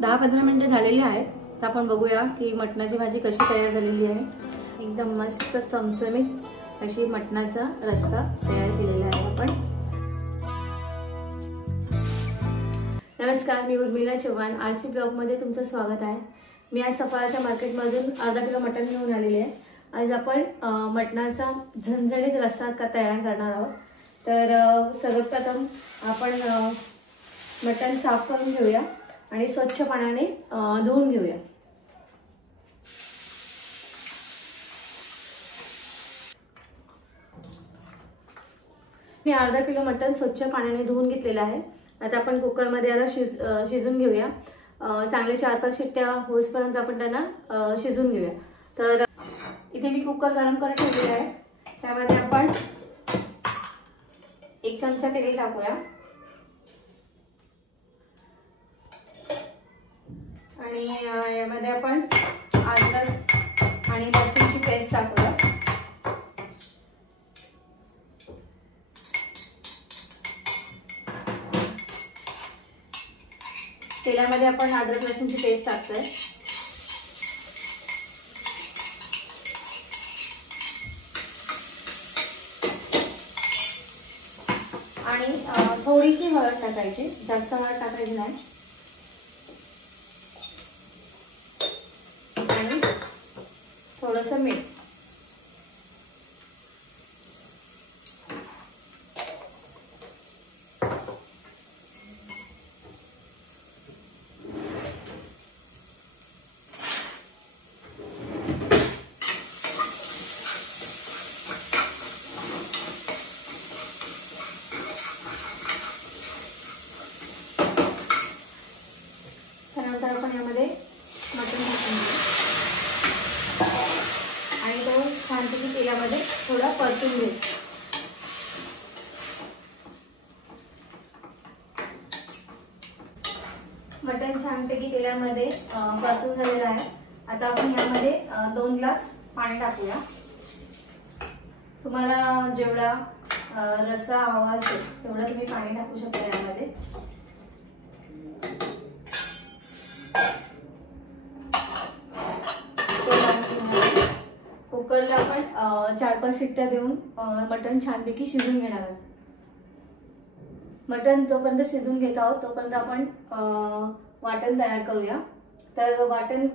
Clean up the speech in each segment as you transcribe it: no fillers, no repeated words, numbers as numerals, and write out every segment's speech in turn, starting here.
10-15 मिनिटं झालेली आहेत. तर आपण बघूया की मटणाची भाजी कशी तयार झालेली आहे. एकदम मस्त चमचमीत अशी मटणाचा रस्सा तयार केलेला आहे आपण. नमस्कार, मी उर्मिला चव्हाण, आरसी ब्लॉगमध्ये तुमचं स्वागत आहे. मी आज सफाळाच्या मार्केटमधून अर्धा किलो मटण घेऊन आलेले आहे. आज आपण मटणाचा झणझणीत रस्सा तयार करणार आहोत. तर सर्वप्रथम आपण मटण साफ करून घेऊया आणि स्वच्छ पाण्याने धुवून घेऊया. मी अर्धा किलो मटण स्वच्छ पाण्याने धुवून घेतलेलं आहे. आता आपण कुकरमध्ये याला शिजून घेऊया. चांगले 4-5 शिट्ट्या होईपर्यंत आपण त्यांना शिजून घेऊया. तर इथे मी कुकर गरम करत ठेवलेला आहे. त्यामध्ये आपण 1 चमचा तेल टाकूया आणि यामध्ये आपण अद्रक आणि लसूणची पेस्ट टाकूया. तेलामध्ये आपण अद्रक लसूणची पेस्ट टाकतोय आणि थोडीशी हळद टाकायची, जास्त हळद टाकायची नाही. आणि थोडंसं मीठ. त्यानंतर आपण यामध्ये मटण टाकून घेऊ आणि तो छानपैकी तेलामध्ये थोडा परतून घेऊ. मटण छानपैकी तेलामध्ये परतून झालेलं आहे. आता आपण यामध्ये 2 ग्लास पाणी टाकूया. तुम्हाला जेवढा रस्सा हवा असेल तेवढं तुम्ही पाणी टाकू शकता यामध्ये. कुकरला आपण 4-5 शिट्ट्या देऊन मटण छानपैकी शिजून घेणार आहोत. मटण जोपर्यंत शिजून घेत आहोत तोपर्यंत आपण वाटण तयार करूया. तर वाटण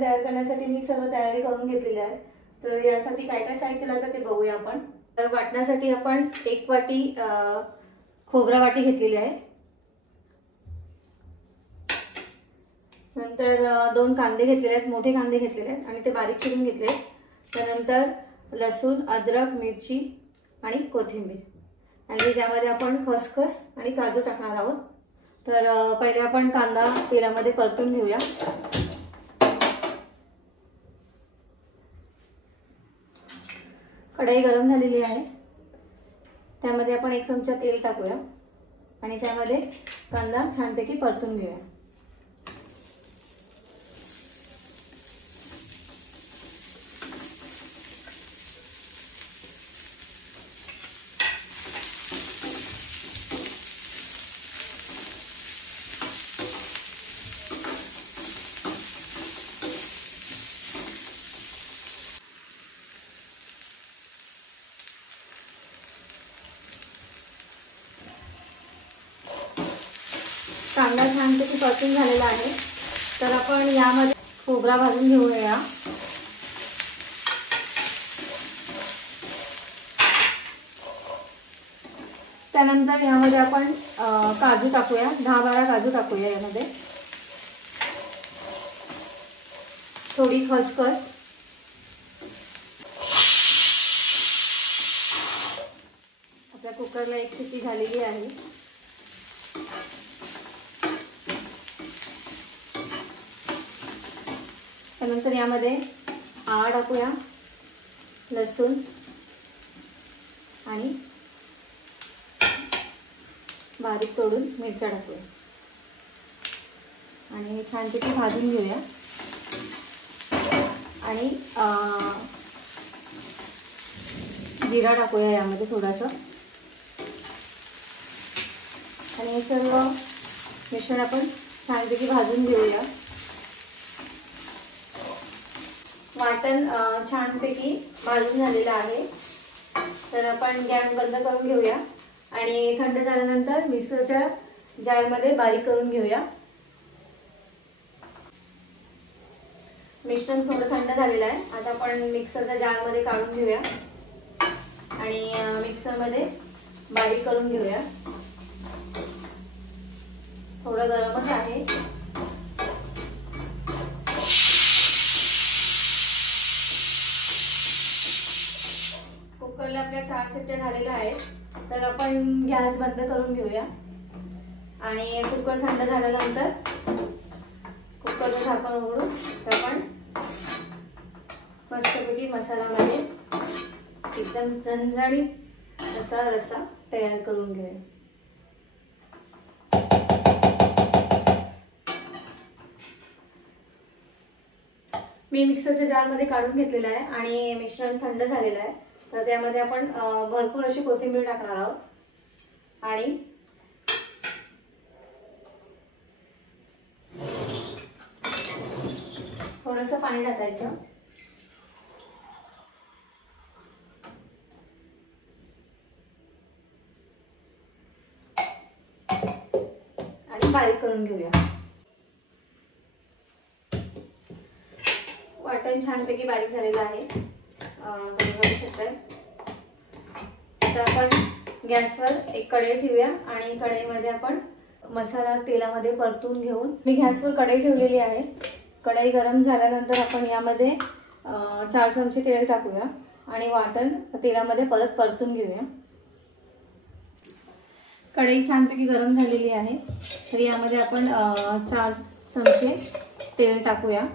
तयार करण्यासाठी मी सर्व तयारी करून घेतलेली आहे. तर यासाठी काय काय साहित्य लागतं ते बघूया आपण. तर वाटण्यासाठी आपण 1 वाटी खोबरा वाटी घेतलेली आहे. नंतर 2 कांदे घेतलेले आहेत, मोठे कांदे घेतलेले आहेत आणि ते बारीक चिरून घेतले. त्यानंतर लसूण, अद्रक, मिरची आणि कोथिंबीर आणि त्यामध्ये आपण खसखस आणि काजू टाकणार आहोत. तर पहिले आपण कांदा तेलामध्ये परतून घेऊया. कढई गरम झालेली आहे. त्यामध्ये आपण 1 चमचा तेल टाकूया आणि त्यामध्ये कांदा छानपैकी परतून घेऊया. कांदा छानपैकी परतून झालेला आहे. तर आपण यामध्ये खोबरा भाजून घेऊया. त्यानंतर यामध्ये आपण काजू टाकूया. 10-12 काजू टाकूया. यामध्ये थोडी खसखस, आपल्या कुकरला 1 शिट्टी झालेली आहे. त्यानंतर यामध्ये आळा टाकूया, लसूण आणि बारीक तोडून मिरच्या टाकूया आणि छानपैकी भाजून घेऊया. आणि जिरा टाकूया यामध्ये थोडासा आणि हे सर्व मिश्रण आपण छानपैकी भाजून घेऊया। वाटण छानपैकी भाजून झालेलं आहे, तर आपण गॅस बंद करून घेऊया आणि थंड झाल्यानंतर मिक्सरच्या जारमध्ये बारीक करून घेऊया। मिश्रण थोडं थंड झालेलं आहे, आता आपण मिक्सरच्या जारमध्ये काढून घेऊया आणि मिक्सरमध्ये बारीक करून घेऊया। थोडं गरमच आहे। कुकरला आपल्या 4 शिट्ट्या झालेल्या आहेत, तर आपण गॅस बंद करून घेऊया आणि कुकर थंड झाल्यानंतर कुकरचं झाकण उघडून आपण मस्तपैकी मसाल्यामध्ये एकदम झणझणीत असा रस्सा तयार करून घेऊया। मी मिक्सरच्या जारमध्ये काढून घेतलेलं आहे आणि मिश्रण थंड झालेलं आहे, तर त्यामध्ये आपण भरपूर अशी कोथिंबीर टाकणार आहोत आणि थोडंसं पाणी टाकायचं आणि बारीक करून घेऊया। वाटण छानपैकी बारीक झालेलं आहे, बघू शकताय। आता आपण गॅसवर एक कढई ठेवूया आणि कढईमध्ये आपण मसाला तेलामध्ये परतून घेऊन, मी गॅसवर कढई ठेवलेली आहे। कढई गरम झाल्यानंतर आपण यामध्ये 4 चमचे तेल टाकूया आणि वाटण तेलामध्ये परत परतून घेऊया। कढई छानपैकी गरम झालेली आहे, तर यामध्ये आपण 4 चमचे तेल टाकूया।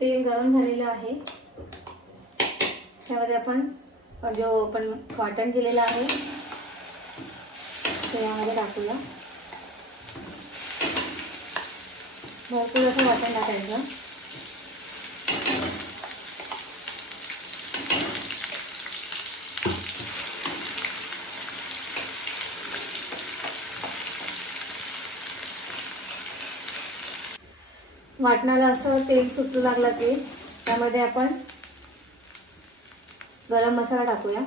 तेल गरम झालेलं आहे, त्यामध्ये आपण जो आपण वाटण केलेलं आहे ते यामध्ये टाकूया। भरपूर असं वाटण टाकायचं। वाटणाला असं तेल सुटू लागलं की त्यामध्ये आपण गरम मसाला टाकूया।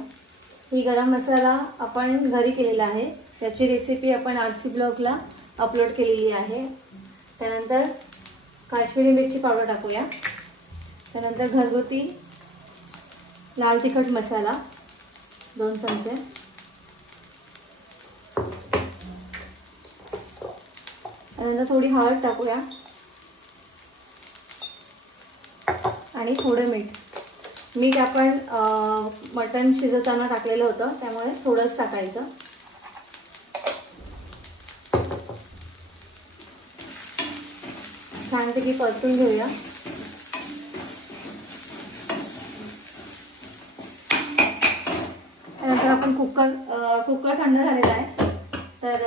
ही गरम मसाला आपण घरी केलेला आहे, त्याची रेसिपी आपण RC ब्लॉगला अपलोड केलेली आहे। त्यानंतर काश्मीरी मिरची पावडर टाकूया, त्यानंतर घरगुती लाल तिखट मसाला 2 चमचे, त्यानंतर थोडी हळद टाकूया आणि थोडं मीठ आपण मटण शिजवताना टाकलेलं होतं, त्यामुळे थोडंच टाकायचं। छानपैकी परतून घेऊया। त्यानंतर आपण कुकर थंड झालेला आहे, तर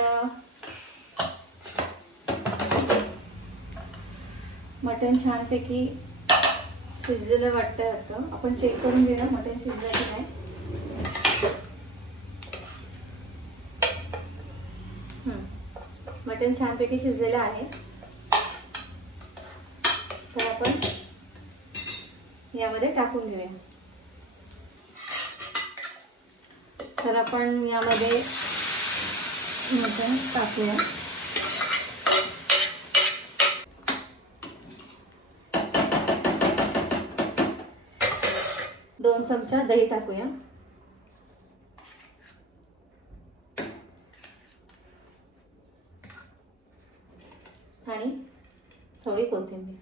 मटण छानपैकी शिजलेलं वाटतं। आपण चेक करून घेऊया मटण शिजलं की नाही। मटण छानपैकी शिजलेलं आहे, तर आपण यामध्ये टाकून घेऊया। तर आपण यामध्ये मटण टाकूया। दोन चमचा दही टाकूया आणि थोडी कोथिंबीर।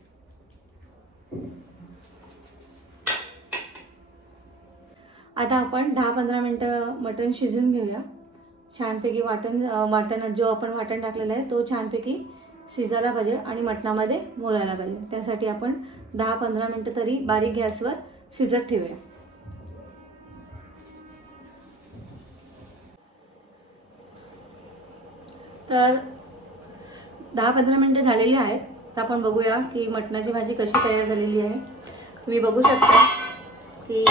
आता आपण 10-15 मिनिटं मटण शिजून घेऊया। छानपैकी वाटण जो आपण वाटण टाकलेलं आहे तो छानपैकी शिजायला पाहिजे आणि मटणामध्ये मुरायला पाहिजे, त्यासाठी आपण 10-15 मिनिटं तरी बारीक गॅसवर शिजत ठेवूया। तर 10-15 मिनिटं झालेली आहेत, आता आपण बघूया की मटणाची भाजी कशी तयार झालेली आहे। तुम्ही बघू शकता की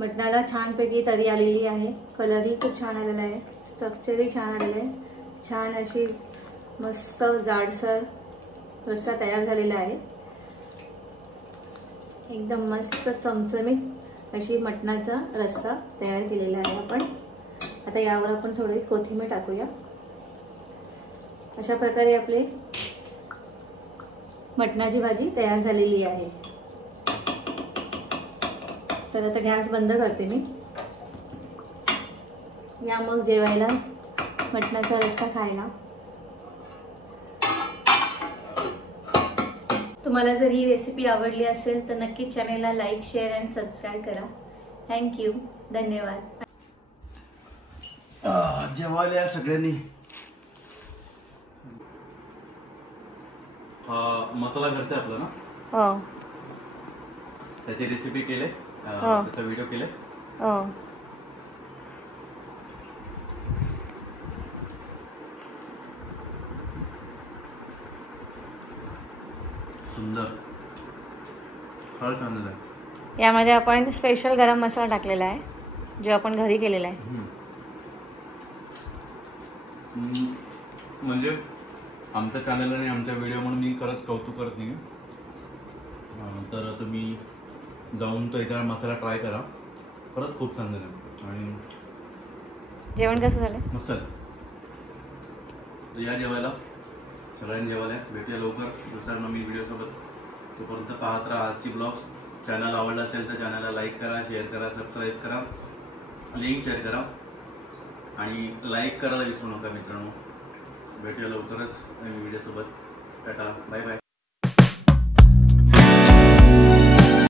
मटणाला छानपैकी तरी आलेली आहे, कलरही खूप छान आलेला आहे, स्ट्रक्चरही छान आलेलं आहे, छान अशी मस्त जाडसर रस्सा तयार झालेला आहे। एकदम मस्त चमचमीत अशी मटणाचा रस्सा तयार केलेला आहे आपण। आता यावर आपण थोडी कोथिंबीर टाकूया। अशा प्रकारे आपली मटणाची भाजी तयार झालेली आहे। तर आता गॅस बंद करते मी। या मग जेवायला मटणाचा रस्सा खायला। तुम्हाला जर ही रेसिपी आवडली असेल तर नक्की चॅनेलला लाईक, शेअर आणि सबस्क्राईब करा। थँक्यू, धन्यवाद। जेवायला सगळ्यांनी। मसाला घरचा आपला ना? हो, त्याची रेसिपी केले, त्याचा व्हिडिओ केले। हो, सुंदर, फार छान झालं। यामध्ये आपण स्पेशल गरम मसाला टाकलेला आहे, जो आपण घरी केलेला आहे। म्हणजे आमच्या चॅनल आणि आमच्या व्हिडिओ म्हणून मी खरंच कौतुक करत नाही, तर तुम्ही जाऊन तो इथला मसाला ट्राय करा, खरंच खूप छान झालं। आणि जेवण कसं झालं? मस्त। तर या जेवायला, सगळ्यांनी जेवायला भेटूया लवकर दुसऱ्या नवीन व्हिडिओसोबत। तोपर्यंत पाहत राहा आजची ब्लॉग्स। चॅनल आवडला असेल तर चॅनलला लाईक करा, शेअर करा, सबस्क्राईब करा, लिंक शेअर करा आणि लाईक करायला विसरू नका मित्रांनो। भेटूया लवकरच नवीन व्हिडिओसोबत। Tata, bye bye.